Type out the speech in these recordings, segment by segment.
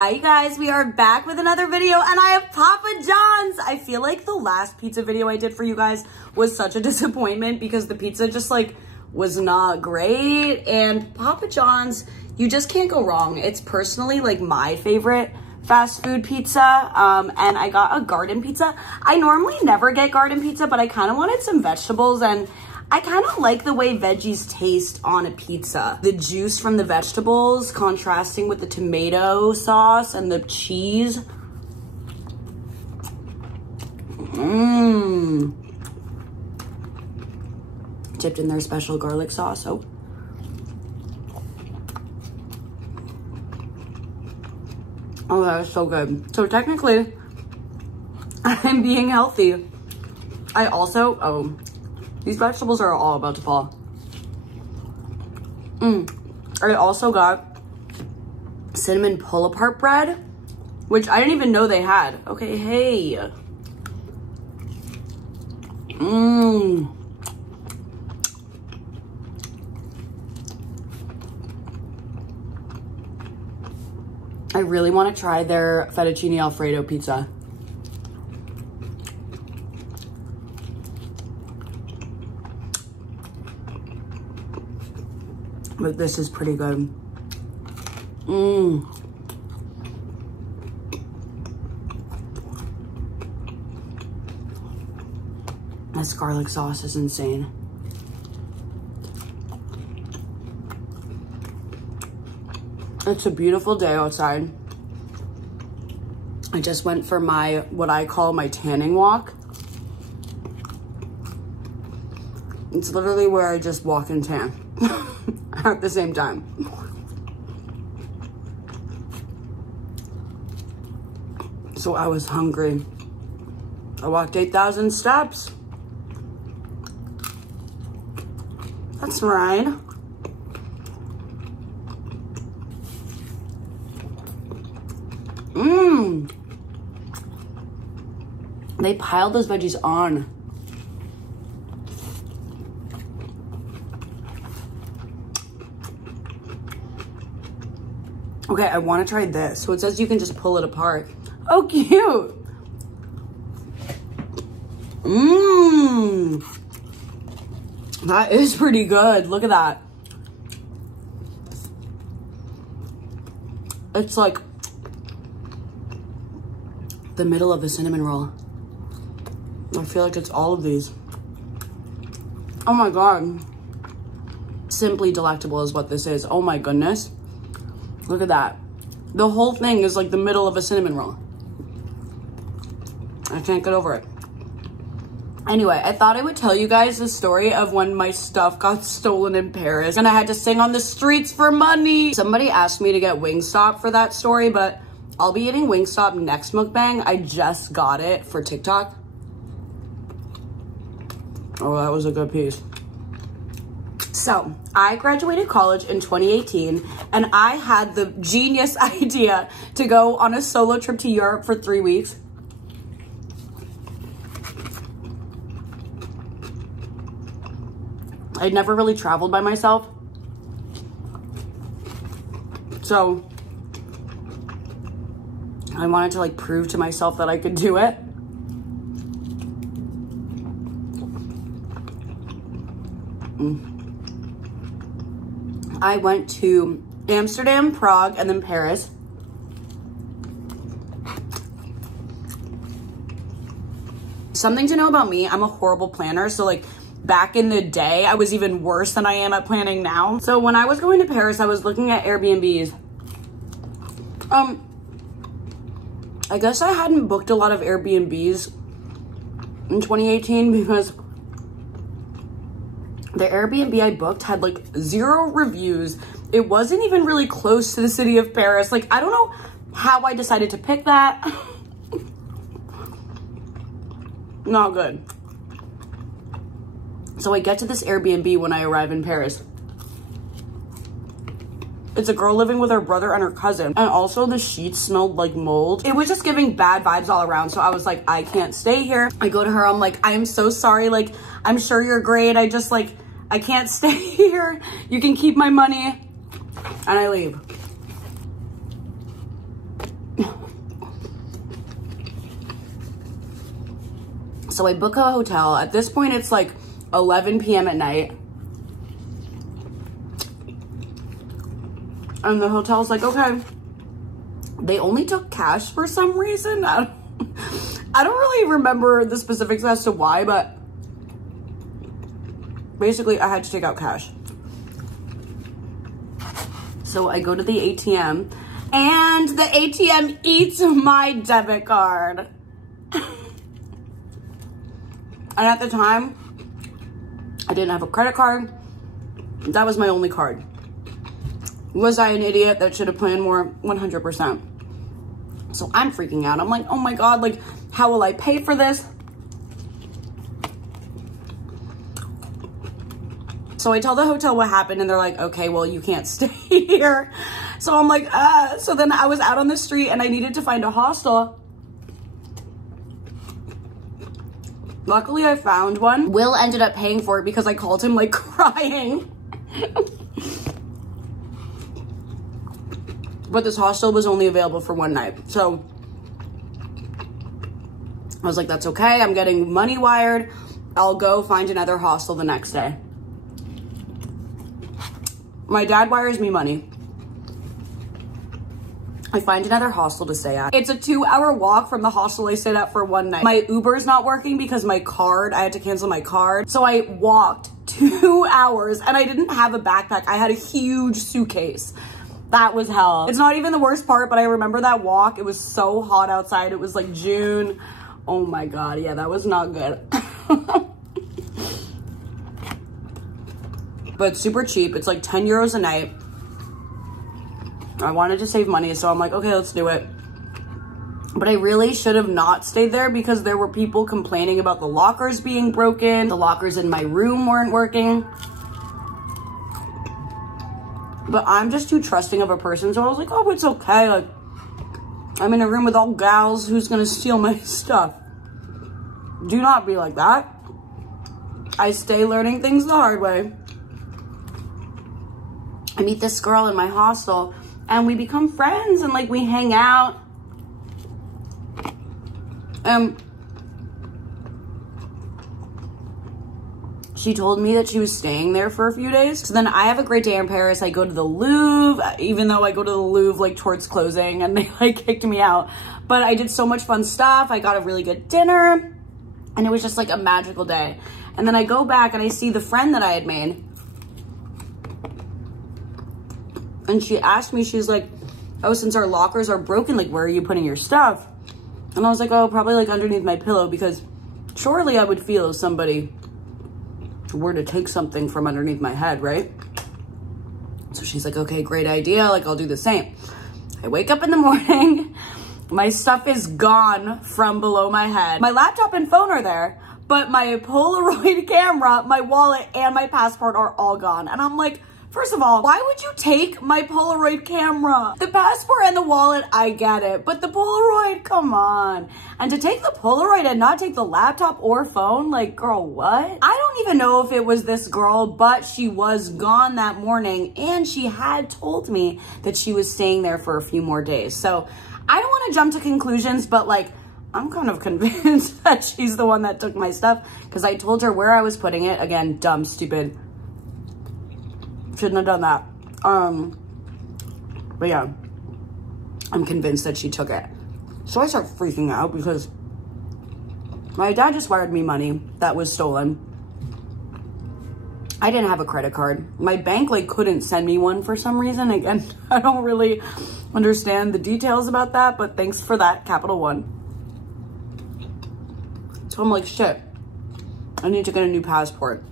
Hi guys, we are back with another video and I have Papa John's. I feel like the last pizza video I did for you guys was such a disappointment because the pizza just like was not great, and Papa John's, you just can't go wrong. It's personally like my favorite fast food pizza, and I got a garden pizza. I normally never get garden pizza, but I kind of wanted some vegetables, and I kind of like the way veggies taste on a pizza. The juice from the vegetables contrasting with the tomato sauce and the cheese. Dipped in their special garlic sauce. Oh. Oh, that is so good. So technically, I'm being healthy. I also, these vegetables are all about to fall. I also got cinnamon pull-apart bread, which I didn't even know they had. Okay, hey. I really want to try their fettuccine Alfredo pizza. But this is pretty good. This garlic sauce is insane. It's a beautiful day outside. I just went for my, what I call my tanning walk. It's literally where I just walk and tan at the same time. So I was hungry. I walked 8,000 steps. That's right. They piled those veggies on. Okay, I want to try this. So it says you can just pull it apart. Oh, cute. That is pretty good. Look at that. It's like the middle of the cinnamon roll. I feel like it's all of these. Oh my God. Simply delectable is what this is. Oh my goodness. Look at that. The whole thing is like the middle of a cinnamon roll. I can't get over it. Anyway, I thought I would tell you guys the story of when my stuff got stolen in Paris and I had to sing on the streets for money. Somebody asked me to get Wingstop for that story, but I'll be eating Wingstop next mukbang. I just got it for TikTok. Oh, that was a good piece. So, I graduated college in 2018 and I had the genius idea to go on a solo trip to Europe for 3 weeks. I'd never really traveled by myself. So, I wanted to like prove to myself that I could do it. I went to Amsterdam, Prague, and then Paris. Something to know about me, I'm a horrible planner. So like back in the day, I was even worse than I am at planning now. So when I was going to Paris, I was looking at Airbnbs. I guess I hadn't booked a lot of Airbnbs in 2018 because the Airbnb I booked had like 0 reviews. It wasn't even really close to the city of Paris. Like, I don't know how I decided to pick that. Not good. So I get to this Airbnb when I arrive in Paris. It's a girl living with her brother and her cousin. And also the sheets smelled like mold. It was just giving bad vibes all around. So I was like, I can't stay here. I go to her, I'm like, I am so sorry. Like, I'm sure you're great. I just like, I can't stay here. You can keep my money. And I leave. So I book a hotel. At this point, it's like 11 p.m. at night. And the hotel's like, okay. They only took cash for some reason. I don't really remember the specifics as to why, but basically I had to take out cash. So I go to the ATM and the ATM eats my debit card. And at the time, I didn't have a credit card. That was my only card. Was I an idiot that should have planned more? 100%. So I'm freaking out. I'm like, oh my God, like, how will I pay for this? So I tell the hotel what happened and they're like, okay, well, you can't stay here. So I'm like, so then I was out on the street and I needed to find a hostel. Luckily, I found one. Will ended up paying for it because I called him like crying. But this hostel was only available for one night. So I was like, that's okay. I'm getting money wired. I'll go find another hostel the next day. My dad wires me money. I find another hostel to stay at. It's a 2-hour walk from the hostel I stayed at for one night. My Uber's not working because I had to cancel my card. So I walked 2 hours and I didn't have a backpack. I had a huge suitcase. That was hell. It's not even the worst part, but I remember that walk. It was so hot outside. It was like June. Oh my God. Yeah, that was not good. But super cheap. It's like 10 euros a night. I wanted to save money, so I'm like, okay, let's do it. But I really should have not stayed there because there were people complaining about the lockers being broken. The lockers in my room weren't working. But I'm just too trusting of a person, so I was like, oh, it's okay. Like, I'm in a room with all gals. Who's gonna steal my stuff? Do not be like that. I stay learning things the hard way. I meet this girl in my hostel and we become friends and like we hang out. She told me that she was staying there for a few days. So then I have a great day in Paris. I go to the Louvre, even though I go to the Louvre like towards closing and they like kicked me out. But I did so much fun stuff. I got a really good dinner and it was just like a magical day. And then I go back and I see the friend that I had made. And she asked me, she's like, oh, since our lockers are broken, like, where are you putting your stuff? And I was like, oh, probably like underneath my pillow because surely I would feel if somebody were to take something from underneath my head, right? So she's like, okay, great idea. Like, I'll do the same. I wake up in the morning. My stuff is gone from below my head. My laptop and phone are there, but my Polaroid camera, my wallet, and my passport are all gone. And I'm like, first of all, why would you take my Polaroid camera? The passport and the wallet, I get it. But the Polaroid, come on. And to take the Polaroid and not take the laptop or phone, like, girl, what? I don't even know if it was this girl, but she was gone that morning. And she had told me that she was staying there for a few more days. So I don't want to jump to conclusions, but like, I'm kind of convinced that she's the one that took my stuff because I told her where I was putting it. Again, dumb, stupid. Shouldn't have done that. But yeah, I'm convinced that she took it. So I start freaking out because my dad just wired me money that was stolen. I didn't have a credit card. My bank like couldn't send me one for some reason. Again, I don't really understand the details about that, but thanks for that, Capital One. So I'm like, shit, I need to get a new passport.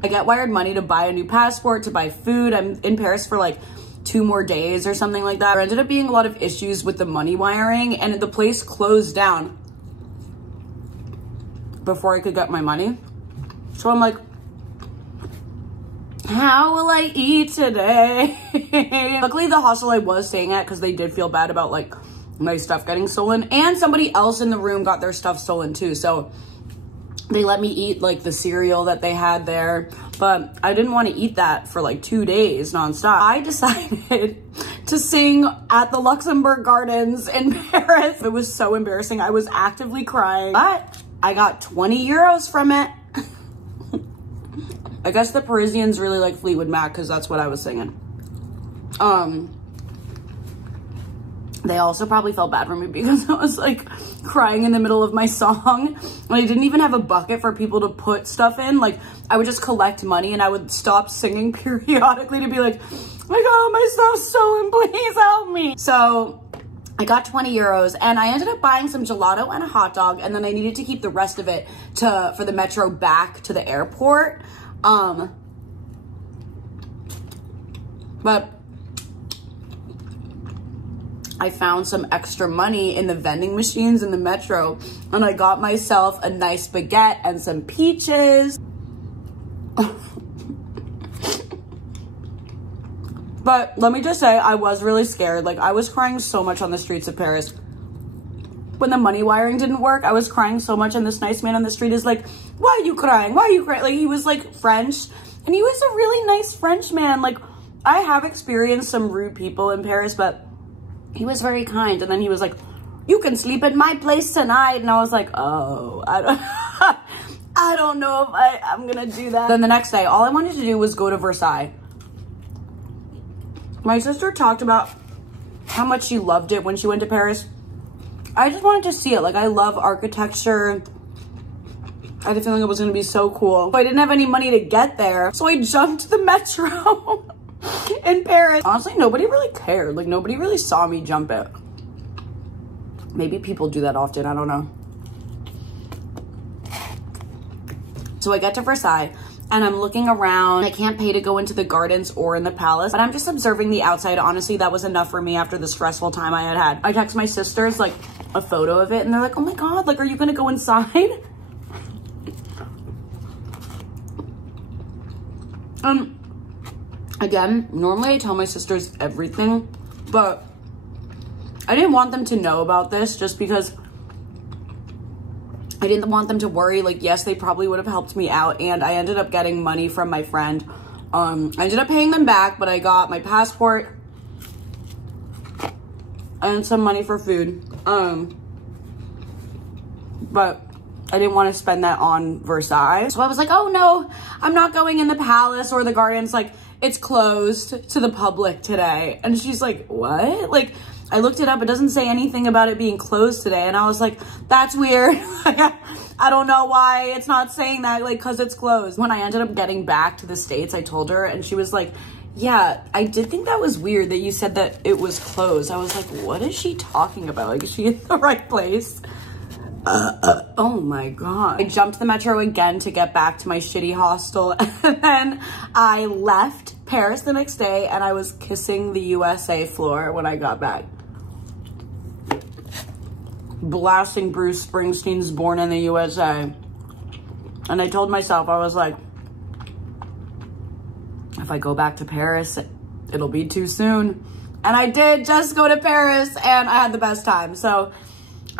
I get wired money to buy a new passport, to buy food. I'm in Paris for like 2 more days or something like that. There ended up being a lot of issues with the money wiring and the place closed down before I could get my money. So I'm like, how will I eat today? Luckily the hostel I was staying at, because they did feel bad about like my stuff getting stolen, and somebody else in the room got their stuff stolen too. So they let me eat like the cereal that they had there, but I didn't want to eat that for like 2 days nonstop. I decided to sing at the Luxembourg Gardens in Paris. It was so embarrassing. I was actively crying, but I got 20 euros from it. I guess the Parisians really like Fleetwood Mac because that's what I was singing. They also probably felt bad for me because I was like crying in the middle of my song. And I didn't even have a bucket for people to put stuff in. Like, I would just collect money and I would stop singing periodically to be like, oh my God, my stuff's stolen, please help me. So I got 20 euros and I ended up buying some gelato and a hot dog, and then I needed to keep the rest of it for the metro back to the airport. But I found some extra money in the vending machines in the metro, and I got myself a nice baguette and some peaches. But let me just say, I was really scared. Like, I was crying so much on the streets of Paris. When the money wiring didn't work, I was crying so much, and this nice man on the street is like, why are you crying? Why are you crying? Like, he was like French, and he was a really nice French man. Like, I have experienced some rude people in Paris, but he was very kind. And then he was like, you can sleep at my place tonight. And I was like, oh, I don't know if I'm gonna do that. Then the next day, all I wanted to do was go to Versailles. My sister talked about how much she loved it when she went to Paris. I just wanted to see it. Like, I love architecture. I had a feeling it was gonna be so cool. But I didn't have any money to get there, so I jumped the metro in Paris. Honestly, nobody really cared. Like, nobody really saw me jump it. Maybe people do that often, I don't know. So I get to Versailles and I'm looking around. I can't pay to go into the gardens or in the palace, but I'm just observing the outside. Honestly, that was enough for me after the stressful time I had. I text my sisters like a photo of it and they're like, oh my God, like, are you gonna go inside? Again, normally I tell my sisters everything, but I didn't want them to know about this just because I didn't want them to worry. Like, yes, they probably would have helped me out, and I ended up getting money from my friend. I ended up paying them back, but I got my passport and some money for food. But I didn't want to spend that on Versailles. So I was like, oh no, I'm not going in the palace or the gardens. Like, it's closed to the public today. And she's like, what? Like, I looked it up. It doesn't say anything about it being closed today. And I was like, that's weird. I don't know why it's not saying that, like, cause it's closed. When I ended up getting back to the States, I told her and she was like, yeah, I did think that was weird that you said that it was closed. I was like, what is she talking about? Like, is she in the right place? Oh my God. I jumped the metro again to get back to my shitty hostel. And then I left Paris the next day and I was kissing the USA floor when I got back. Blasting Bruce Springsteen's Born in the USA. And I told myself, I was like, if I go back to Paris, it'll be too soon. And I did just go to Paris and I had the best time. So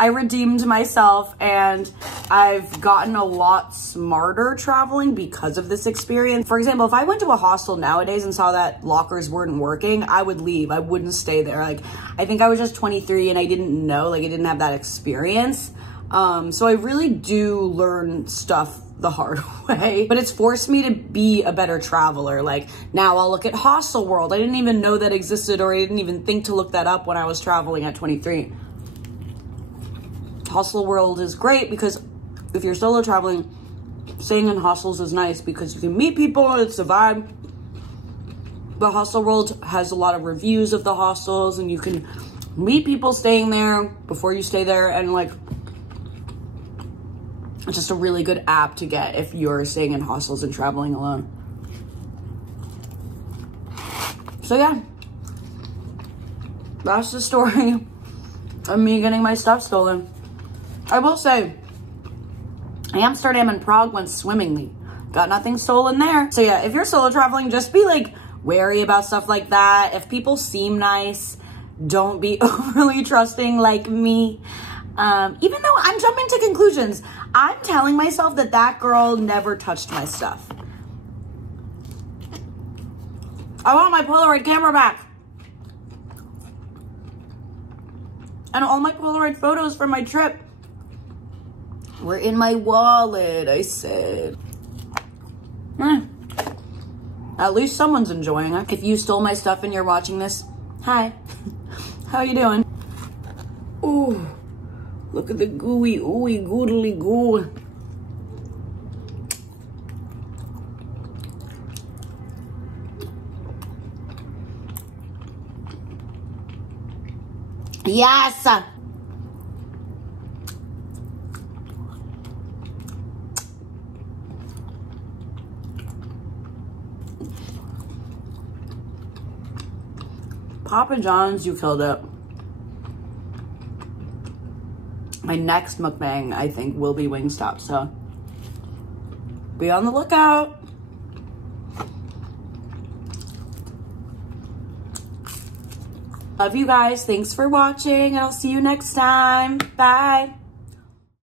I redeemed myself and I've gotten a lot smarter traveling because of this experience. For example, if I went to a hostel nowadays and saw that lockers weren't working, I would leave. I wouldn't stay there. Like, I think I was just 23 and I didn't know, like, I didn't have that experience. So I really do learn stuff the hard way, but it's forced me to be a better traveler. Like, now I'll look at Hostel World. I didn't even know that existed, or I didn't even think to look that up when I was traveling at 23. Hostel World is great because if you're solo traveling, staying in hostels is nice because you can meet people, it's a vibe. But Hostel World has a lot of reviews of the hostels and you can meet people staying there before you stay there, and like, it's just a really good app to get if you're staying in hostels and traveling alone. So yeah, that's the story of me getting my stuff stolen. I will say, Amsterdam and Prague went swimmingly. Got nothing stolen there. So yeah, if you're solo traveling, just be like wary about stuff like that. If people seem nice, don't be overly trusting like me. Even though I'm jumping to conclusions, I'm telling myself that that girl never touched my stuff. I want my Polaroid camera back. And all my Polaroid photos from my trip were in my wallet, I said. At least someone's enjoying it. If you stole my stuff and you're watching this, hi. How you doing? Ooh, look at the gooey, ooey, goodly goo. Yes! Papa John's, you filled it. My next mukbang, I think, will be Wingstop, so be on the lookout. Love you guys. Thanks for watching, and I'll see you next time. Bye.